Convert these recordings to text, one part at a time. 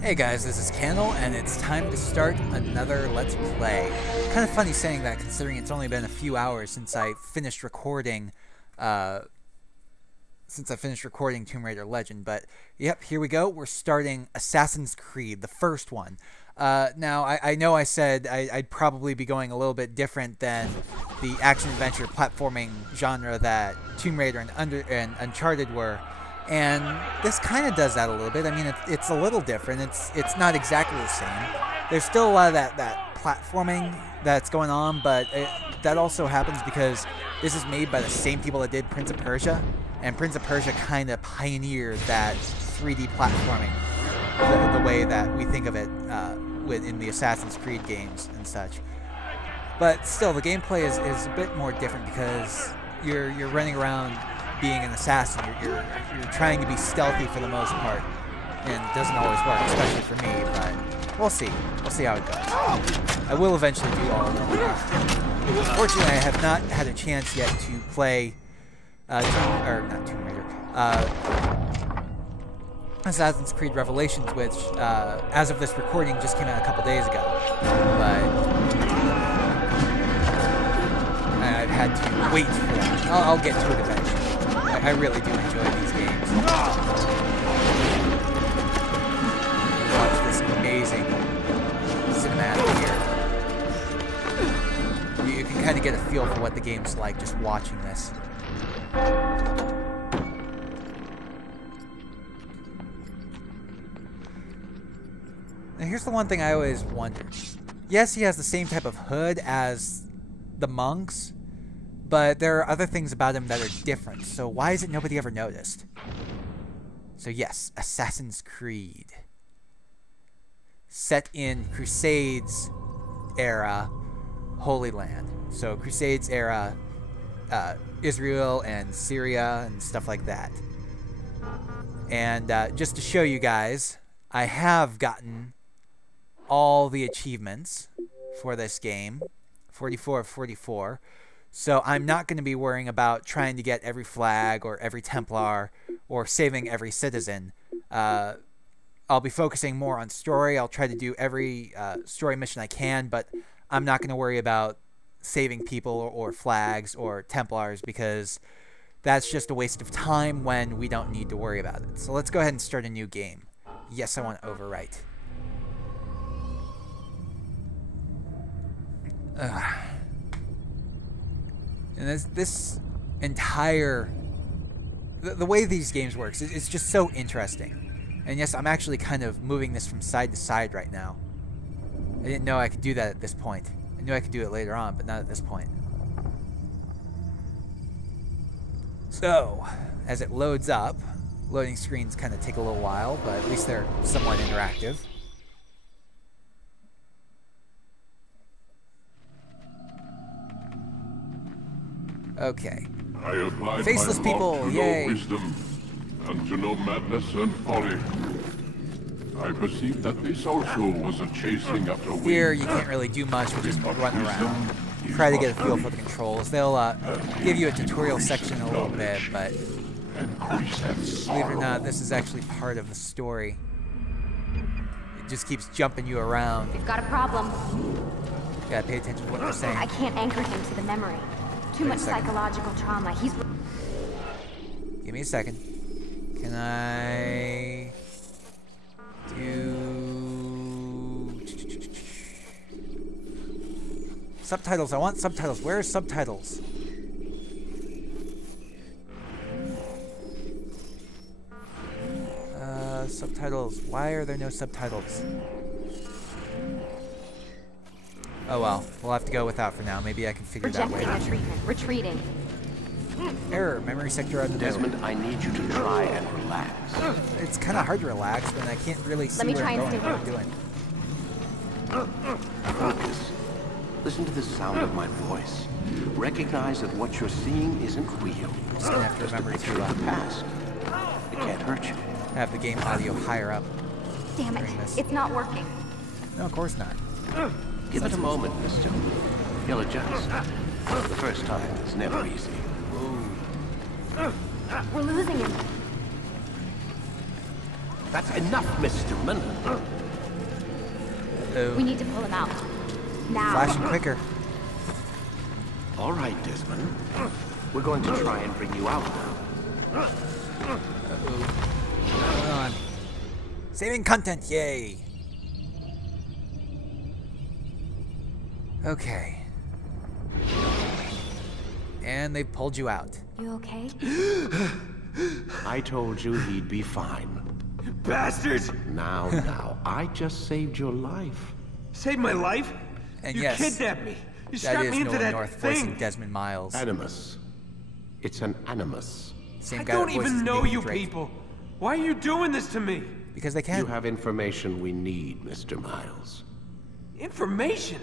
Hey guys, this is Candle, and it's time to start another Let's Play. Kind of funny saying that, considering it's only been a few hours since I finished recording, Tomb Raider Legend. But yep, here we go. We're starting Assassin's Creed, the first one. Now, I know I said I'd probably be going a little bit different than the action-adventure platforming genre that Tomb Raider and Uncharted were. And this kind of does that a little bit. I mean, it's a little different. It's not exactly the same. There's still a lot of that platforming that's going on, but that also happens because this is made by the same people that did Prince of Persia, and Prince of Persia kind of pioneered that 3D platforming, the way that we think of it in the Assassin's Creed games and such. But still, the gameplay is a bit more different because you're running around being an assassin. You're trying to be stealthy for the most part, and it doesn't always work, especially for me, but we'll see. We'll see how it goes. I will eventually do all of them. Fortunately, I have not had a chance yet to play Assassin's Creed Revelations, which, as of this recording, just came out a couple days ago. But I've had to wait for that. I'll get to it eventually. I really do enjoy these games. Watch this amazing cinematic here. You can kind of get a feel for what the game's like just watching this. Now here's the one thing I always wondered. Yes, he has the same type of hood as the monks, but there are other things about him that are different, so why is it nobody ever noticed? So yes, Assassin's Creed. Set in Crusades era Holy Land. So Crusades era Israel and Syria and stuff like that. And just to show you guys, I have gotten all the achievements for this game. 44 of 44. So I'm not going to be worrying about trying to get every flag or every Templar or saving every citizen. I'll be focusing more on story. I'll try to do every story mission I can, but I'm not going to worry about saving people or flags or Templars because that's just a waste of time when we don't need to worry about it. So let's go ahead and start a new game. Yes, I want to overwrite. And this entire... The way these games works, it's just so interesting. And yes, I'm actually kind of moving this from side to side right now. I didn't know I could do that at this point. I knew I could do it later on, but not at this point. So, as it loads up, loading screens kind of take a little while, but at least they're somewhat interactive. Okay. Faceless people, yay! To know wisdom, and to know madness and folly. I perceive that this also was a chasing after wind. Here, you can't really do much, but just run around. Try to get a feel for the controls. They'll give you a tutorial section in a little bit, but believe it or not, this is actually part of the story. It just keeps jumping you around. We've got a problem. You gotta pay attention to what they're saying. I can't anchor him to the memory. Too much psychological trauma. He's... Give me a second. Can I do subtitles? I want subtitles. Where are subtitles? Subtitles. Why are there no subtitles? Oh well, we'll have to go without for now. Maybe I can figure it out later. Rejecting the treatment. Retreating. Error. Memory sector on the Desmond, I need you to try and relax. It's kind of hard to relax when I can't really see where I'm going, what I'm doing. Focus. Listen to the sound of my voice. Recognize that what you're seeing isn't real. I'm just gonna have to remember It's to the past. It can't hurt you. have the game audio higher up. Damn it. It's not working. No, of course not. Give it a moment, mister. He'll adjust. The first time is never easy. We're losing him. That's enough, Mr. Man. We need to pull him out. Now. Flashing quicker. All right, Desmond. We're going to try and bring you out now. Hold on. Saving content, yay! Okay. And they pulled you out. You okay? I told you he'd be fine. Bastards! Now, I just saved your life. Saved my life? And you yes, kidnapped me. You that strapped is me into Nolan that North thing. voicing Desmond Miles. Animus. It's an animus. Same I guy don't that voices even know Nathan you Drake. people. Why are you doing this to me? Because they can. You have information we need, Mr. Miles. Information?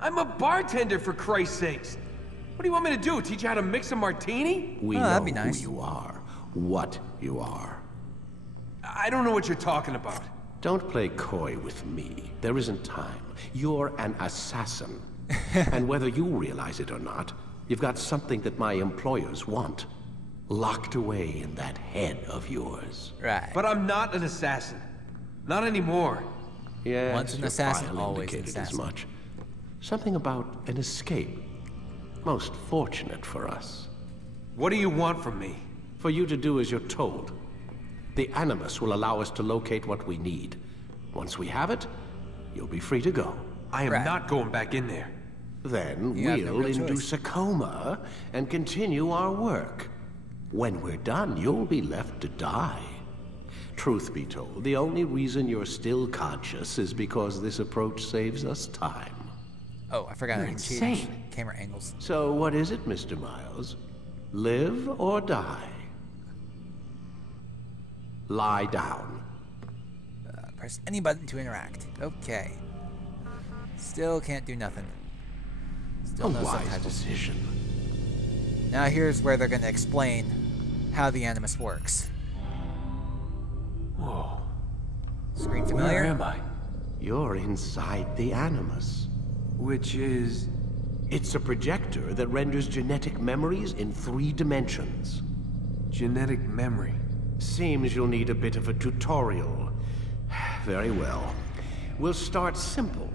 I'm a bartender, for Christ's sakes. What do you want me to do? Teach you how to mix a martini? We Oh, know that'd be nice. who you are, what you are. I don't know what you're talking about. Don't play coy with me. There isn't time. You're an assassin. And whether you realize it or not, you've got something that my employers want. Locked away in that head of yours. Right. But I'm not an assassin. Not anymore. Yes, Once an your assassin, file always an indicated as assassin. much. Something about an escape. Most fortunate for us. What do you want from me? For you to do as you're told. The Animus will allow us to locate what we need. Once we have it, you'll be free to go. I am Right. not going back in there. Then You have no we'll real induce choice. a coma and continue our work. When we're done, you'll be left to die. Truth be told, the only reason you're still conscious is because this approach saves us time. Oh, I forgot I You're can change insane. camera angles. So what is it, Mr. Miles? Live or die? Lie down. Press any button to interact. Okay. Still can't do nothing. Still A no wise subtitles. decision. Now here's where they're going to explain how the Animus works. Whoa. Screen Where familiar? am I? You're inside the Animus. Which is... It's a projector that renders genetic memories in 3 dimensions. genetic memory. Seems you'll need a bit of a tutorial. Very well. We'll start simple.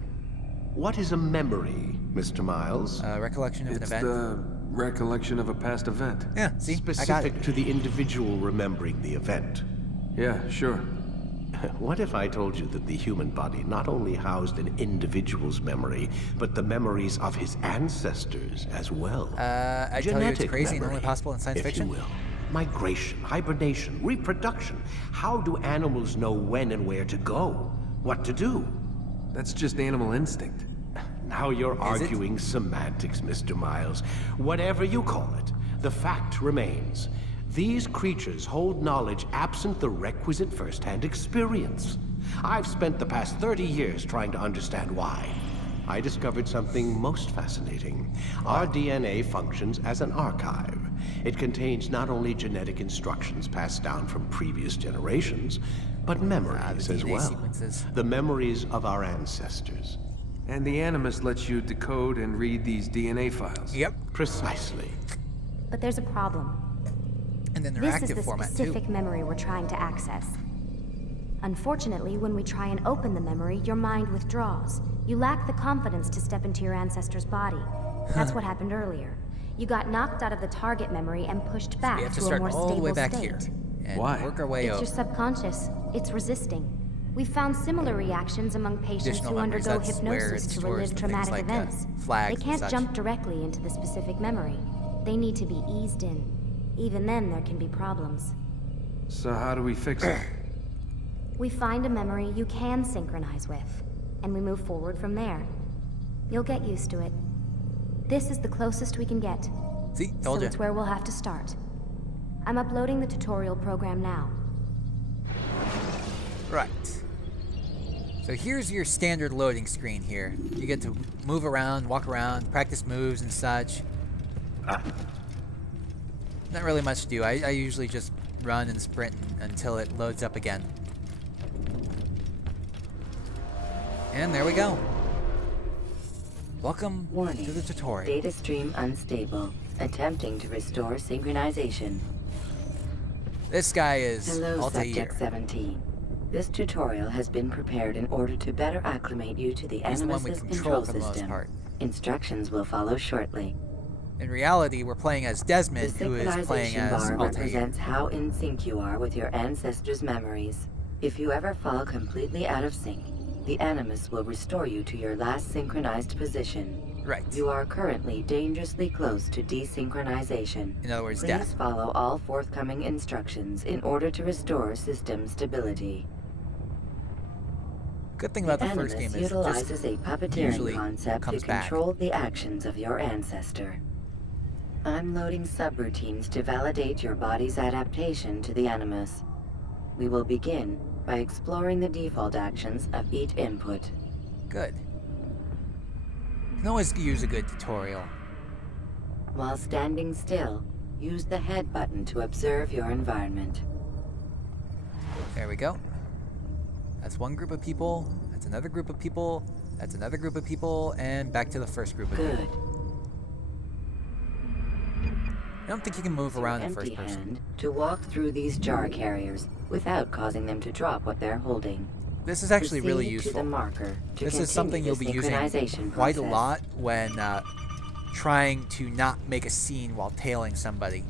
What is a memory, Mr. Miles? Recollection of an It's event. the recollection of a past event. Yeah, see? I got Specific it. to the individual remembering the event. Yeah, sure. What if I told you that the human body not only housed an individual's memory, but the memories of his ancestors as well? I tell you it's Genetic crazy and only memory, possible in science if fiction. you will. Migration, hibernation, reproduction. How do animals know when and where to go? What to do? That's just animal instinct. Now you're Is it? arguing semantics, Mr. Miles. Whatever you call it, the fact remains. These creatures hold knowledge absent the requisite first-hand experience. I've spent the past 30 years trying to understand why. I discovered something most fascinating. Our DNA functions as an archive. It contains not only genetic instructions passed down from previous generations, but memories the as DNA well. sequences. The memories of our ancestors. And the Animus lets you decode and read these DNA files. Yep. Precisely. But there's a problem. And then This is interactive the format specific too. memory we're trying to access. Unfortunately, when we try and open the memory, your mind withdraws. You lack the confidence to step into your ancestor's body. That's what happened earlier. You got knocked out of the target memory and pushed back We have to to a start more all the stable way back state. here and Why? work our way It's up. your subconscious. It's resisting. We've found similar reactions among patients Additional who memories, undergo that's where hypnosis it to stores relive the traumatic things like, events. flags They and can't such. jump directly into the specific memory. They need to be eased in. Even then, there can be problems. So how do we fix it? We find a memory you can synchronize with, and we move forward from there. You'll get used to it. This is the closest we can get, See, so told you. it's where we'll have to start. I'm uploading the tutorial program now. Right. So here's your standard loading screen here. You get to move around, walk around, practice moves and such. Not really much to do. I usually just run and sprint until it loads up again. And there we go. Welcome Warning. to the tutorial. Data stream unstable. Attempting to restore synchronization. This guy is Hello, Altair. Subject 17. This tutorial has been prepared in order to better acclimate you to the He's the one we Animus' control control for the most system. part. Instructions will follow shortly. In reality, we're playing as Desmond, The who is playing synchronization as bar Altair. represents how in sync you are with your ancestors' memories. If you ever fall completely out of sync, the Animus will restore you to your last synchronized position. Right. You are currently dangerously close to desynchronization. In other words, Please death. follow all forthcoming instructions in order to restore system stability. Good thing about the Animus first game is it utilizes just a usually puppeteering concept to comes back. control the actions of your ancestor. I'm loading subroutines to validate your body's adaptation to the Animus. We will begin by exploring the default actions of each input. Good. You can always use a good tutorial. While standing still, use the head button to observe your environment. There we go. That's one group of people. That's another group of people. That's another group of people. And back to the first group of Good. people. I don't think you can move around in Empty first person. hand to walk through these jar carriers without causing them to drop what they're holding. This is actually really Proceed to the useful. marker to This is something continue you'll be the using synchronization quite a process. lot when trying to not make a scene while tailing somebody.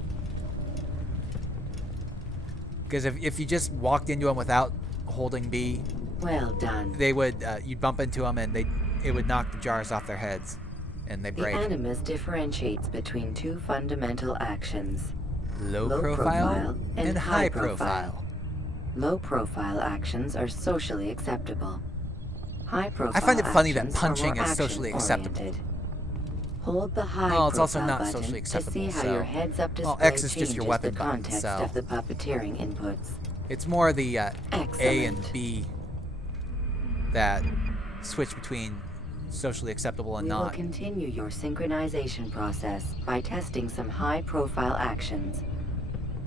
Because if you just walked into them without holding B, Well done. they would you'd bump into them and it would knock the jars off their heads, and they The break. Animus differentiates between two fundamental actions. Low low profile profile and and high high profile. Low-profile actions are socially acceptable. High-profile I find it funny that actions are punching more is socially acceptable. action-oriented. Hold the high Well, it's also profile not button socially to see acceptable, how so- your heads-up display well, X is just your changes weapon the button, context so- of the puppeteering inputs. It's more the A and Excellent. B that switch between socially acceptable and We will not. continue your synchronization process by testing some high-profile actions.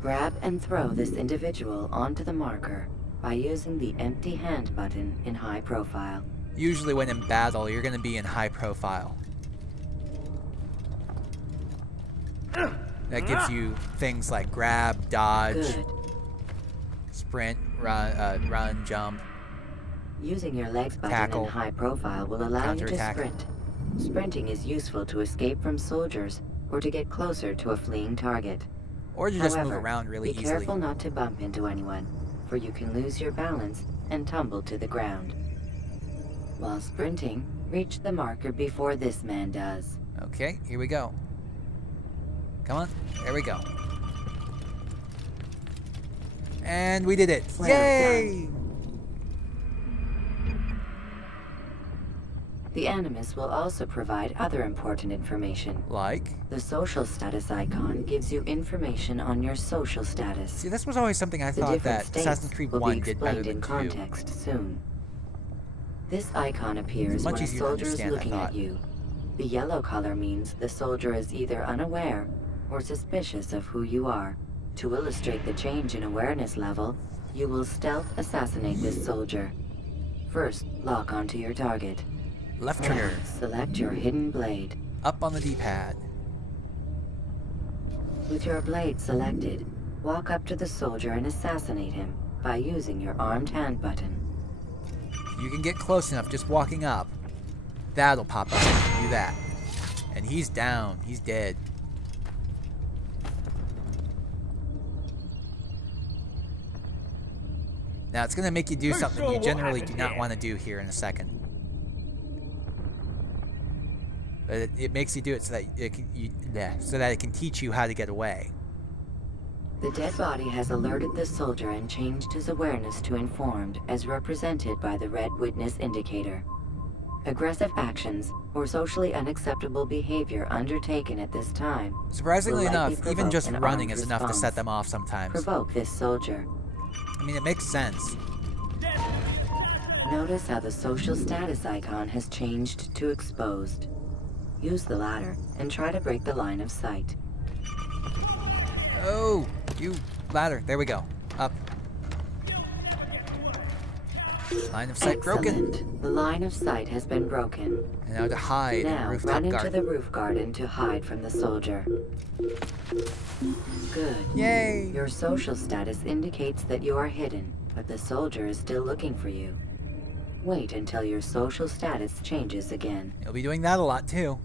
Grab and throw this individual onto the marker by using the empty hand button in high profile. Usually when in battle, you're going to be in high profile. That gives you things like grab, dodge, Good. sprint, run, jump. Using your legs button Tackle. in high profile will allow you to Counterattack. sprint. Sprinting is useful to escape from soldiers or to get closer to a fleeing target. Or you just However, move around really be easily. careful not to bump into anyone, for you can lose your balance and tumble to the ground. While sprinting, reach the marker before this man does. Okay, here we go. Come on, there we go. And we did it. Well Yay! The Animus will also provide other important information. Like? The social status icon gives you information on your social status. See, this was always something I The thought different that states Assassin's Creed will 1 be did better explained than in 2. context soon. This icon appears much when a easier to soldier is understand, I looking thought. at you. The yellow color means the soldier is either unaware or suspicious of who you are. To illustrate the change in awareness level, you will stealth assassinate this soldier. First, lock onto your target. Left trigger. Now, select your hidden blade. Up on the D-pad. With your blade selected, walk up to the soldier and assassinate him by using your armed hand button. You can get close enough just walking up. That'll pop up. Do that. And he's down. He's dead. Now it's going to make you do something you generally do not want to do here in a second. But it makes you do it so that it can teach you how to get away. The dead body has alerted the soldier and changed his awareness to informed, as represented by the red witness indicator. Aggressive actions or socially unacceptable behavior undertaken at this time Surprisingly will likely enough, even provoke just an running armed is enough to response. set them off sometimes. Provoke this soldier. I mean, it makes sense. Notice how the social status icon has changed to exposed. Use the ladder and try to break the line of sight. Oh, you ladder. There we go. Up. Line of sight broken. Excellent. The line of sight has been broken. And now to hide in the Now rooftop run into garden. the roof garden to hide from the soldier. Good. Yay! Your social status indicates that you are hidden, but the soldier is still looking for you. Wait until your social status changes again. You'll be doing that a lot too.